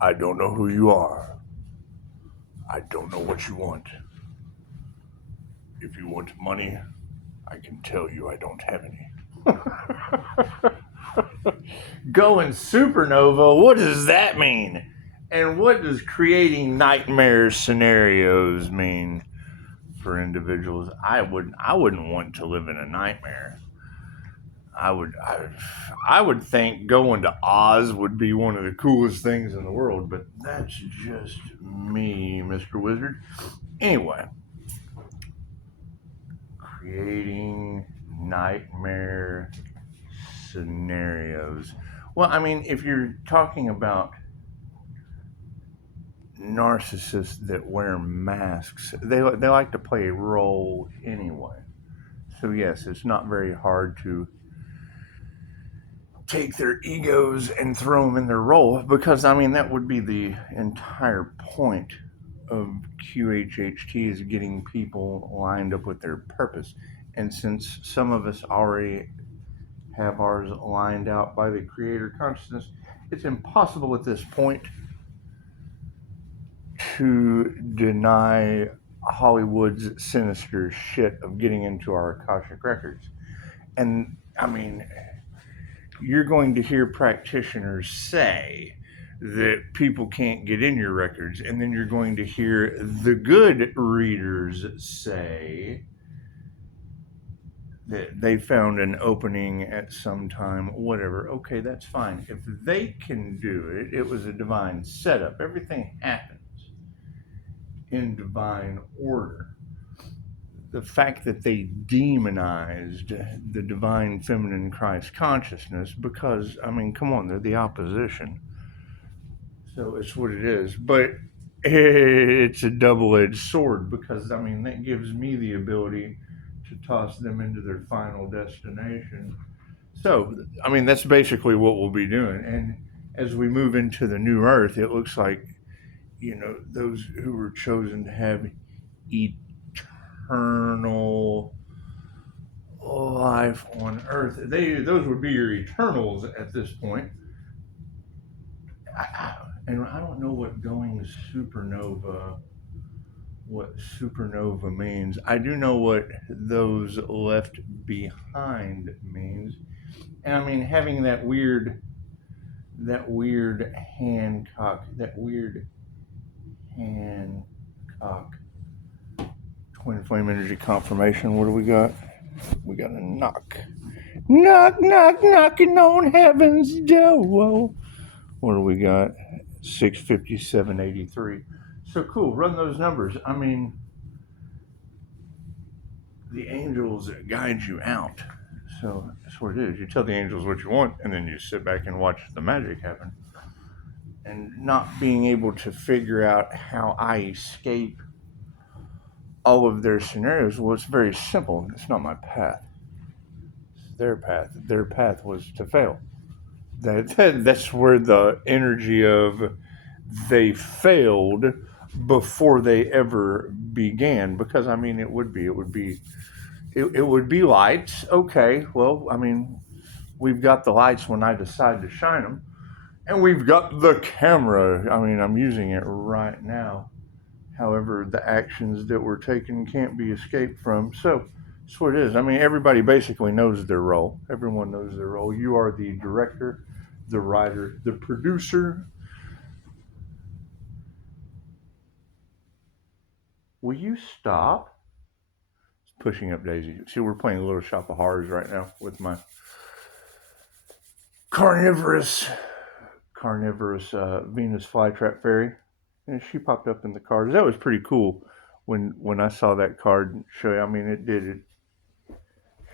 I don't know who you are. I don't know what you want. If you want money, I can tell you I don't have any. Going supernova, what does that mean? And what does creating nightmare scenarios mean for individuals? I wouldn't want to live in a nightmare. I would think going to Oz would be one of the coolest things in the world, but that's just me, Mr. Wizard. Anyway, creating nightmare scenarios. Well, I mean, if you're talking about narcissists that wear masks, they like to play a role anyway. So yes, it's not very hard to take their egos and throw them in their role, because I mean that would be the entire point of QHHT, is getting people lined up with their purpose. And since some of us already have ours lined out by the creator consciousness, it's impossible at this point to deny Hollywood's sinister shit of getting into our Akashic records. And I mean, you're going to hear practitioners say that people can't get in your records, and then you're going to hear the good readers say that they found an opening at some time, whatever. Okay, that's fine. If they can do it, it was a divine setup. Everything happens in divine order. The fact that they demonized the divine feminine Christ consciousness, because, I mean, come on, they're the opposition. So it's what it is. But it's a double-edged sword, because, I mean, that gives me the ability to toss them into their final destination. So, I mean, that's basically what we'll be doing. And as we move into the new earth, it looks like, you know, those who were chosen to have eternal life on earth, those would be your eternals at this point. And I don't know what supernova means. I do know what those left behind means. And I mean, having that weird Hancock twin flame energy confirmation. What do we got? We got a knock, knocking on heaven's door. What do we got? 65783. So cool. Run those numbers. I mean, the angels guide you out. So that's what it is. You tell the angels what you want, and then you sit back and watch the magic happen. And not being able to figure out how I escape all of their scenarios, well, it's very simple. It's not my path. It's their path. Their path was to fail. That's where the energy of they failed before they ever began. Because I mean, it would be lights. Okay, well, I mean, we've got the lights when I decide to shine them, and we've got the camera. I mean, I'm using it right now. However, the actions that were taken can't be escaped from. So that's what it is. I mean, everybody basically knows their role. Everyone knows their role. You are the director, the writer, the producer. Will you stop? It's pushing up Daisy. See, we're playing a little Shop of Horrors right now with my carnivorous Venus flytrap fairy. And she popped up in the cards. That was pretty cool when I saw that card show you. I mean, it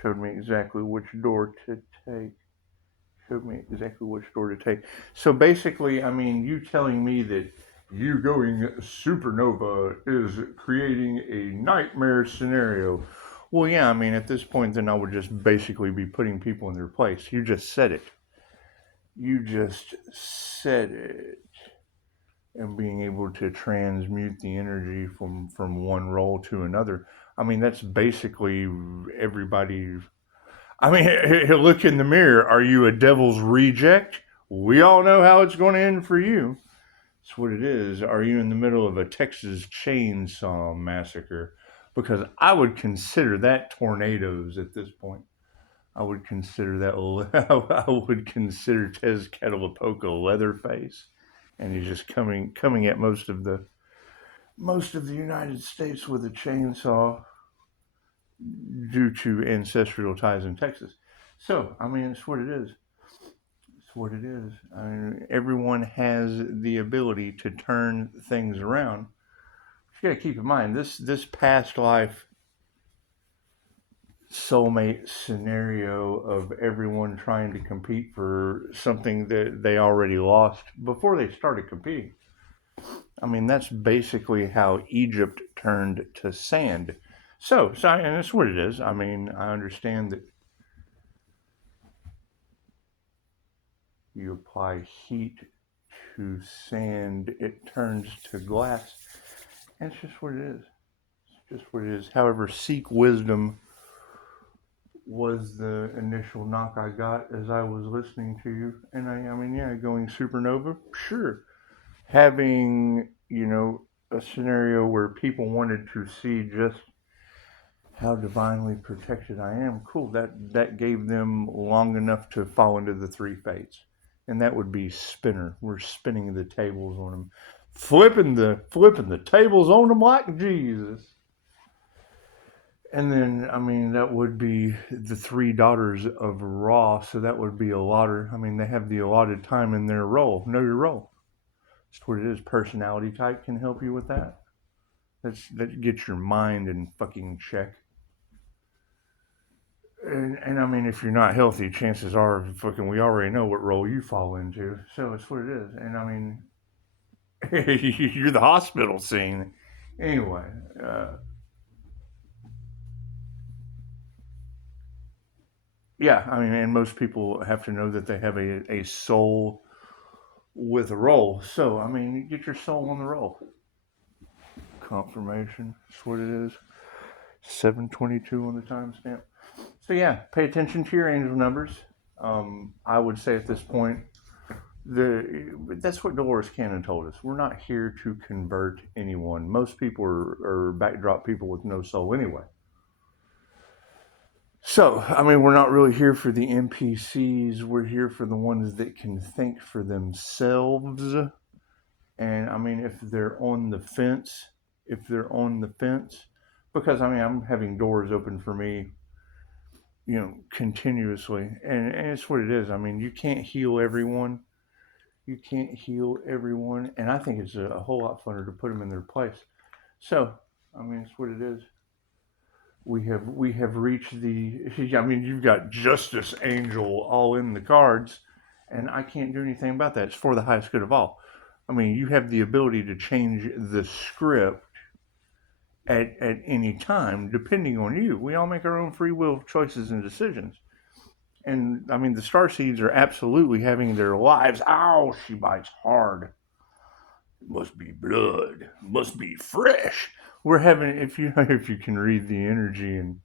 showed me exactly which door to take. So basically, I mean, you telling me that you going supernova is creating a nightmare scenario. Well, yeah, I mean, at this point, then I would just basically be putting people in their place. You just said it. And being able to transmute the energy from one role to another. I mean, that's basically everybody. I mean, look in the mirror. Are you a devil's reject? We all know how it's going to end for you. That's what it is. Are you in the middle of a Texas chainsaw massacre? Because I would consider that tornadoes at this point. I would consider that. I would consider Tezcatlipoca Leatherface, and he's just coming at most of the United States with a chainsaw due to ancestral ties in Texas. So I mean, it's what it is. It's what it is. I mean, everyone has the ability to turn things around. You got to keep in mind this past life soulmate scenario of everyone trying to compete for something that they already lost before they started competing. I mean, that's basically how Egypt turned to sand. So and that's what it is. I mean, I understand that you apply heat to sand, it turns to glass. And it's just what it is. It's just what it is. However, seek wisdom was the initial knock I got as I was listening to you. And I mean, yeah, going SuperNova, sure. Having, a scenario where people wanted to see just how divinely protected I am, cool. That gave them long enough to fall into the three fates. And that would be spinner. We're spinning the tables on them. Flipping the tables on them like Jesus. And then, I mean, that would be the three daughters of Ra, so that would be allotted. I mean, they have the allotted time in their role. Know your role. That's what it is. Personality type can help you with that. That gets your mind in fucking check. And I mean, if you're not healthy, chances are, fucking, we already know what role you fall into. So it's what it is. And I mean, you're the hospital scene. Anyway, yeah, I mean, and most people have to know that they have a soul with a role. So, I mean, you get your soul on the roll. Confirmation. That's what it is. 722 on the timestamp. So, yeah, pay attention to your angel numbers. I would say at this point, that's what Dolores Cannon told us. We're not here to convert anyone. Most people are backdrop people with no soul anyway. So, I mean, we're not really here for the NPCs. We're here for the ones that can think for themselves. And I mean, if they're on the fence, because I mean, I'm having doors open for me, continuously. And it's what it is. I mean, you can't heal everyone. And I think it's a whole lot funner to put them in their place. So, I mean, it's what it is. We have reached the. I mean, you've got Justice Angel all in the cards, and I can't do anything about that. It's for the highest good of all. I mean, you have the ability to change the script at any time, depending on you. We all make our own free will choices and decisions. And I mean, the starseeds are absolutely having their lives. Ow, she bites hard. Must be blood. Must be fresh. We're having, if you can read the energy and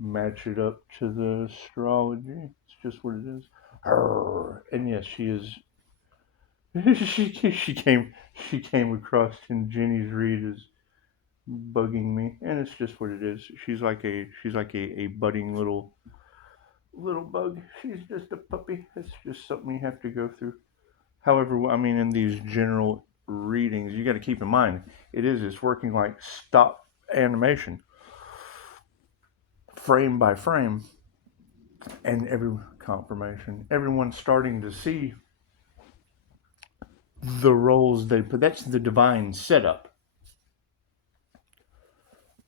match it up to the astrology, it's just what it is. Her. And yes, she is. she came across in Jenny's read as bugging me, and it's just what it is. She's like a budding little bug. She's just a puppy. It's just something you have to go through. However, I mean, in these general readings, you got to keep in mind it's working like stop animation, frame by frame, and every confirmation, everyone's starting to see the roles they put. That's the divine setup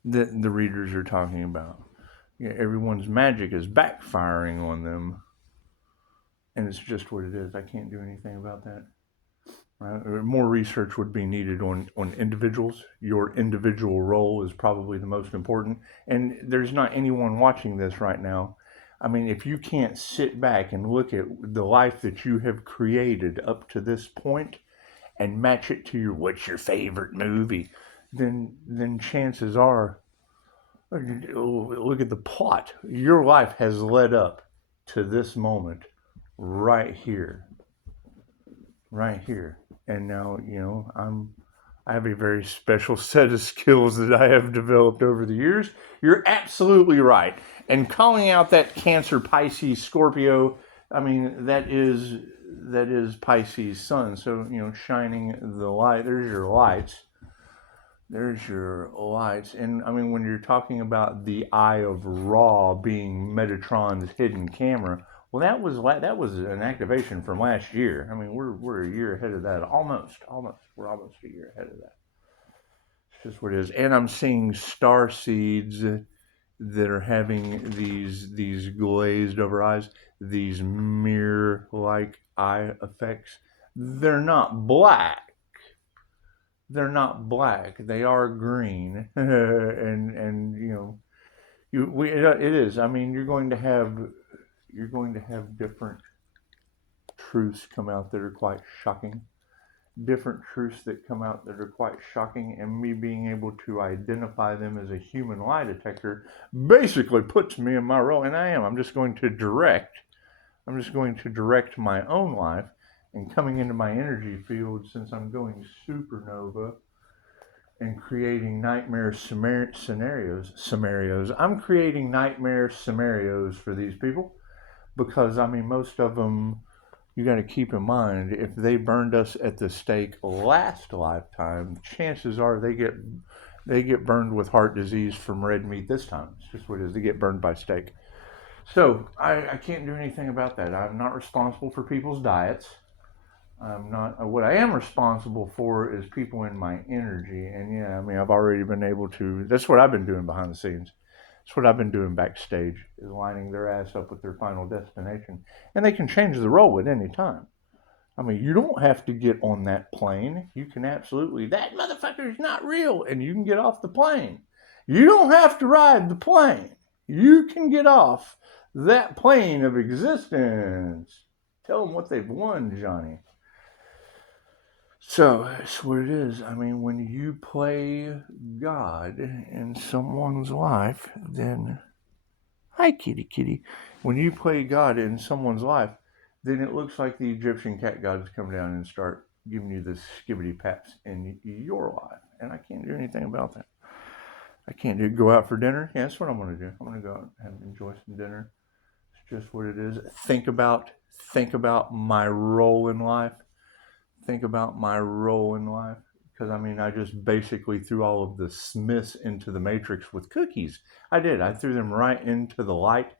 that the readers are talking about. Everyone's magic is backfiring on them, and it's just what it is. I can't do anything about that. Right? More research would be needed on individuals. Your individual role is probably the most important. And there's not anyone watching this right now. I mean, if you can't sit back and look at the life that you have created up to this point and match it to what's your favorite movie, then chances are, look at the plot. Your life has led up to this moment right here. Right here. And now, I have a very special set of skills that I have developed over the years. You're absolutely right. And calling out that Cancer, Pisces, Scorpio, I mean, that is Pisces sun. So, shining the light, there's your lights. There's your lights. And I mean, when you're talking about the Eye of Ra being Metatron's hidden camera, well, that was an activation from last year. I mean, we're a year ahead of that. Almost. We're almost a year ahead of that. It's just what it is. And I'm seeing star seeds that are having these glazed over eyes, these mirror-like eye effects. They're not black. They're not black. They are green, and it is. I mean, you're going to have different truths come out that are quite shocking. Different truths that come out that are quite shocking, and me being able to identify them as a human lie detector basically puts me in my role, and I am. I'm just going to direct my own life, and coming into my energy field, since I'm going SuperNova and creating nightmare scenarios. I'm creating nightmare scenarios for these people because, I mean, most of them, you got to keep in mind, if they burned us at the stake last lifetime, chances are they get burned with heart disease from red meat this time. It's just what it is. They get burned by steak. So I can't do anything about that. I'm not responsible for people's diets. I'm not. What I am responsible for is people in my energy, and yeah, I mean, I've already been able to. That's what I've been doing behind the scenes. That's what I've been doing backstage, is lining their ass up with their final destination, and they can change the role at any time. I mean, you don't have to get on that plane. You can absolutely. That motherfucker's not real, and you can get off the plane. You don't have to ride the plane. You can get off that plane of existence. Tell them what they've won, Johnny. So that's what it is. I mean, when you play God in someone's life, then hi, kitty. When you play God in someone's life, then it looks like the Egyptian cat gods come down and start giving you the skibbity paps in your life, and I can't do anything about that. I can't go out for dinner. Yeah, that's what I'm going to do. I'm going to go out and enjoy some dinner. It's just what it is. Think about my role in life. Think about my role in life, because I mean, I just basically threw all of the Smiths into the Matrix with cookies. I did. I threw them right into the light,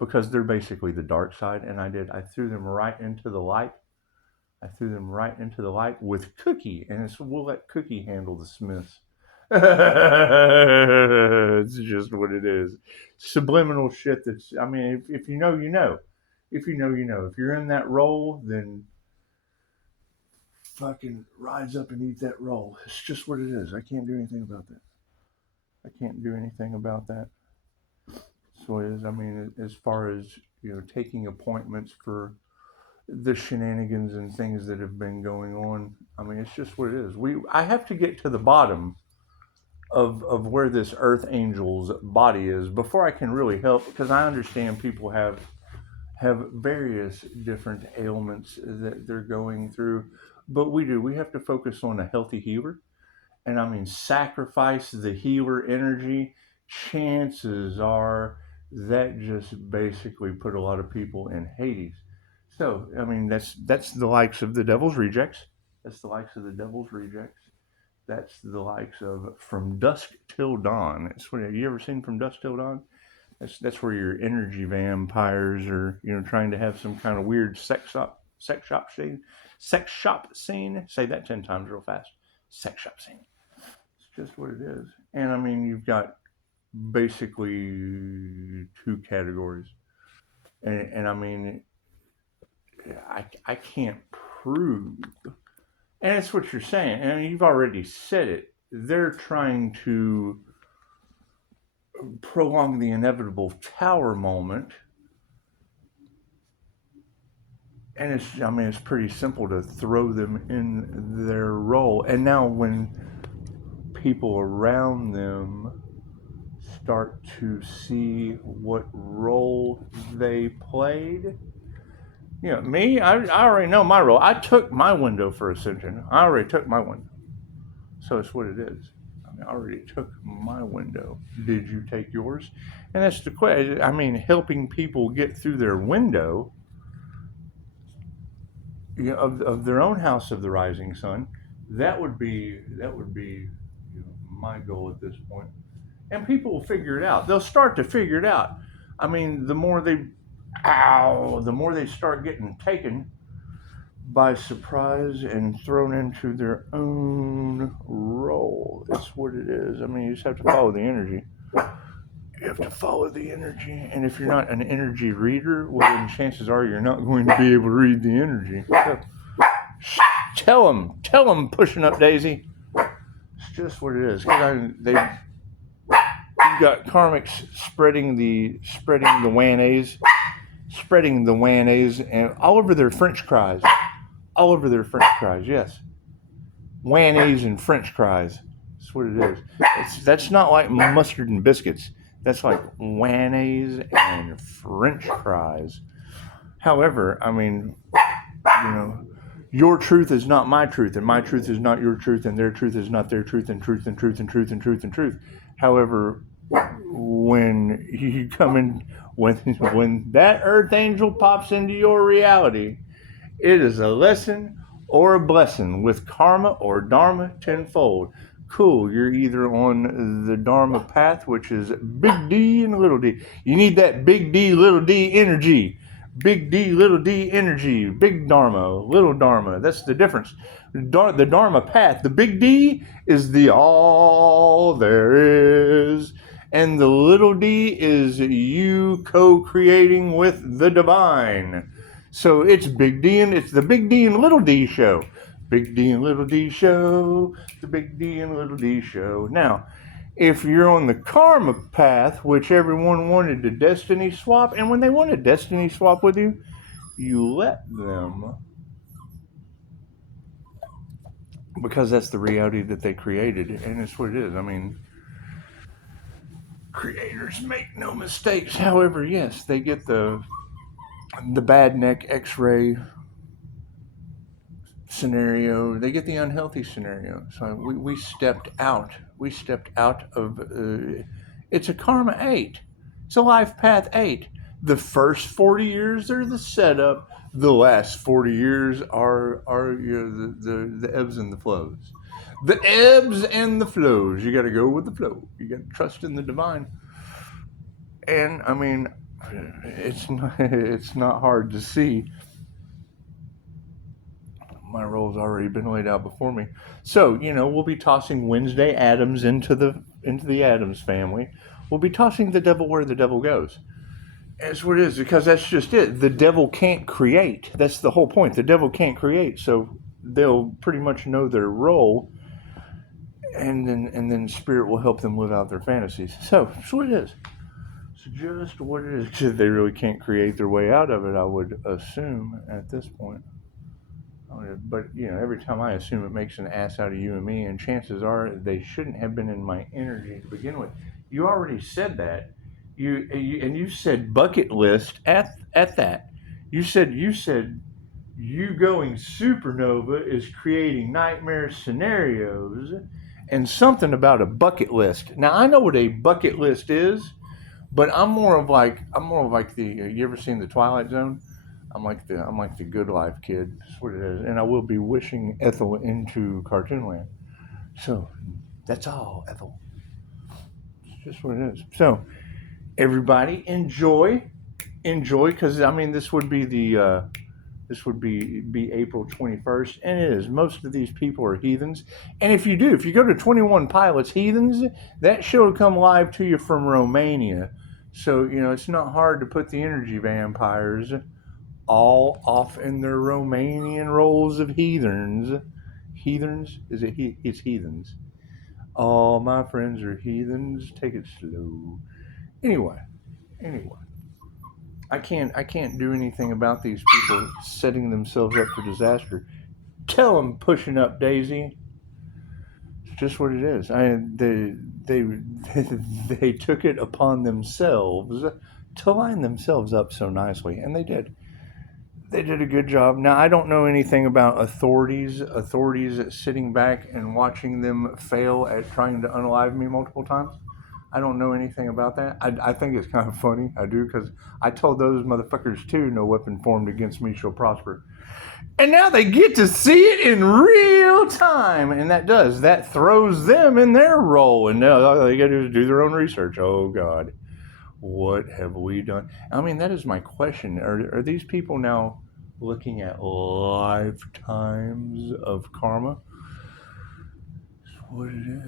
because they're basically the dark side, and I threw them right into the light. I threw them right into the light with Cookie, and we'll let Cookie handle the Smiths. It's just what it is. Subliminal shit. That's. I mean, if you know, you know. If you know, you know. If you're in that role, then fucking rise up and eat that roll. It's just what it is. I can't do anything about that. So it is. I mean, as far as taking appointments for the shenanigans and things that have been going on, I mean, it's just what it is. I have to get to the bottom of where this Earth Angel's body is before I can really help, because I understand people have various different ailments that they're going through. But we have to focus on a healthy healer. And I mean, sacrifice the healer energy. Chances are that just basically put a lot of people in Hades. So, I mean, that's the likes of the Devil's Rejects. That's the likes of the Devil's Rejects. That's the likes of From Dusk Till Dawn. Have you ever seen From Dusk Till Dawn? That's where your energy vampires are, trying to have some kind of weird sex shop scene. Sex shop scene. Say that 10 times real fast. Sex shop scene. It's just what it is. And I mean, you've got basically two categories. And I mean, I can't prove. And it's what you're saying. And you've already said it. They're trying to prolong the inevitable tower moment. And it's pretty simple to throw them in their role. And now when people around them start to see what role they played, You know, me, I already know my role. I took my window for ascension. I already took my window. So it's what it is. I mean, I already took my window. Did you take yours? And that's the question. I mean, helping people get through their window, you know, of their own house of the rising sun. That would be you know, my goal at this point. And people will figure it out. They'll start to figure it out. I mean, the more they start getting taken by surprise and thrown into their own role. It's what it is. I mean, you just have to follow the energy. You have to follow the energy. And if you're not an energy reader, well, then chances are you're not going to be able to read the energy. So, tell them, pushing up Daisy. It's just what it is. You got karmics spreading the mayonnaise and all over their French fries. All over their French fries, yes. Mayonnaise and French fries. That's what it is. That's not like mustard and biscuits. That's like mayonnaise and French fries. However, I mean, you know, your truth is not my truth, and my truth is not your truth, and their truth is not their truth, and truth and truth and truth and truth and truth. However, when you come in, when that earth angel pops into your reality, it is a lesson or a blessing with karma or dharma tenfold. Cool, you're either on the dharma path, which is big D and little d. You need that big D, little d energy. Big D, little d energy. Big dharma, little dharma. That's the difference. The dharma path, the big D is the all there is. And the little d is you co-creating with the divine. So it's Big D and it's the Big D and Little D show. Big D and Little D show. The Big D and Little D show. Now, if you're on the karma path, which everyone wanted to destiny swap, and when they want to destiny swap with you, you let them, because that's the reality that they created, and it's what it is. I mean, creators make no mistakes. However, yes, they get the bad neck x-ray scenario. They get the unhealthy scenario. So we stepped out. We stepped out of it's a karma 8. It's a life path 8. The first 40 years are the setup. The last 40 years are you know, the ebbs and the flows. The ebbs and the flows. You got to go with the flow. You got to trust in the divine. And I mean, it's not hard to see. My role's already been laid out before me. So, you know, we'll be tossing Wednesday Addams into the Addams family. We'll be tossing the devil where the devil goes. That's what it is, because that's just it. The devil can't create. That's the whole point. The devil can't create. So they'll pretty much know their role, and then spirit will help them live out their fantasies. So that's what it is. So just what it is. Because they really can't create their way out of it, I would assume at this point. But, you know, every time I assume it makes an ass out of you and me, and chances are they shouldn't have been in my energy to begin with. You already said that. You said bucket list at that. You said you going supernova is creating nightmare scenarios and something about a bucket list. Now, I know what a bucket list is, but I'm more of like the you ever seen the Twilight Zone? I'm like the good life kid. That's what it is. And I will be wishing Ethel into Cartoon Land. So that's all, Ethel. It's just what it is. So everybody enjoy, because I mean this would be April 21st, and it is. Most of these people are heathens. And if you go to 21 Pilots Heathens, that show will come live to you from Romania. So, you know, it's not hard to put the energy vampires all off in their Romanian roles of heathens. Heathens? It's heathens. All my friends are heathens. Take it slow. Anyway. I can't do anything about these people setting themselves up for disaster. Tell them, pushing up Daisy. It's just what it is. They took it upon themselves to line themselves up so nicely, and they did. They did a good job. Now, I don't know anything about authorities sitting back and watching them fail at trying to unalive me multiple times. I don't know anything about that. I think it's kind of funny. I do, because I told those motherfuckers too, no weapon formed against me shall prosper. And now they get to see it in real time. And that throws them in their role. And now all they got to do is do their own research. Oh, God. What have we done? I mean, that is my question. Are these people now looking at lifetimes of karma? It's what it is.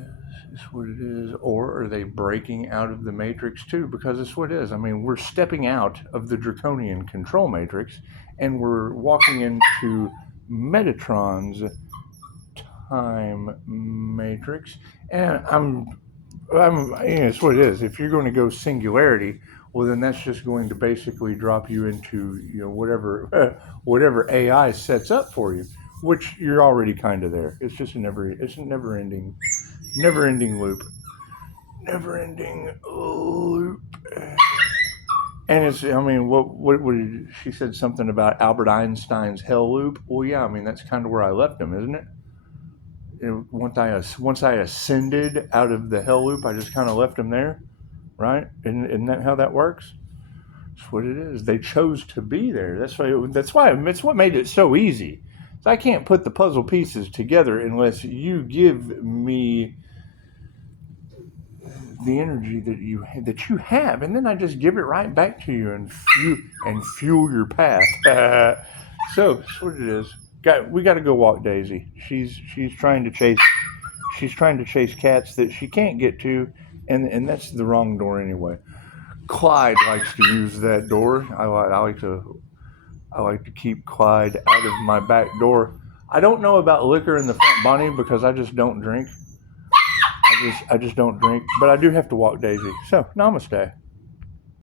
It's what it is. Or are they breaking out of the matrix too? Because it's what it is. I mean, we're stepping out of the draconian control matrix and we're walking into Metatron's time matrix. And it's what it is. If you're going to go singularity, well, then that's just going to basically drop you into whatever AI sets up for you, which you're already kind of there. It's just a never ending loop, never ending loop. And it's, I mean, what she said something about Albert Einstein's hell loop. Well, yeah, I mean that's kind of where I left him, isn't it? Once I ascended out of the hell loop, I just kind of left them there, right? Isn't that how that works? That's what it is. They chose to be there. That's why it's what made it so easy. So I can't put the puzzle pieces together unless you give me the energy that you have, and then I just give it right back to you and fuel your path. So that's what it is. We got to go walk Daisy. She's trying to chase cats that she can't get to, and that's the wrong door anyway. Clyde likes to use that door. I like to keep Clyde out of my back door. I don't know about liquor in the front, Bonnie, because I just don't drink. I just don't drink, but I do have to walk Daisy. So, namaste.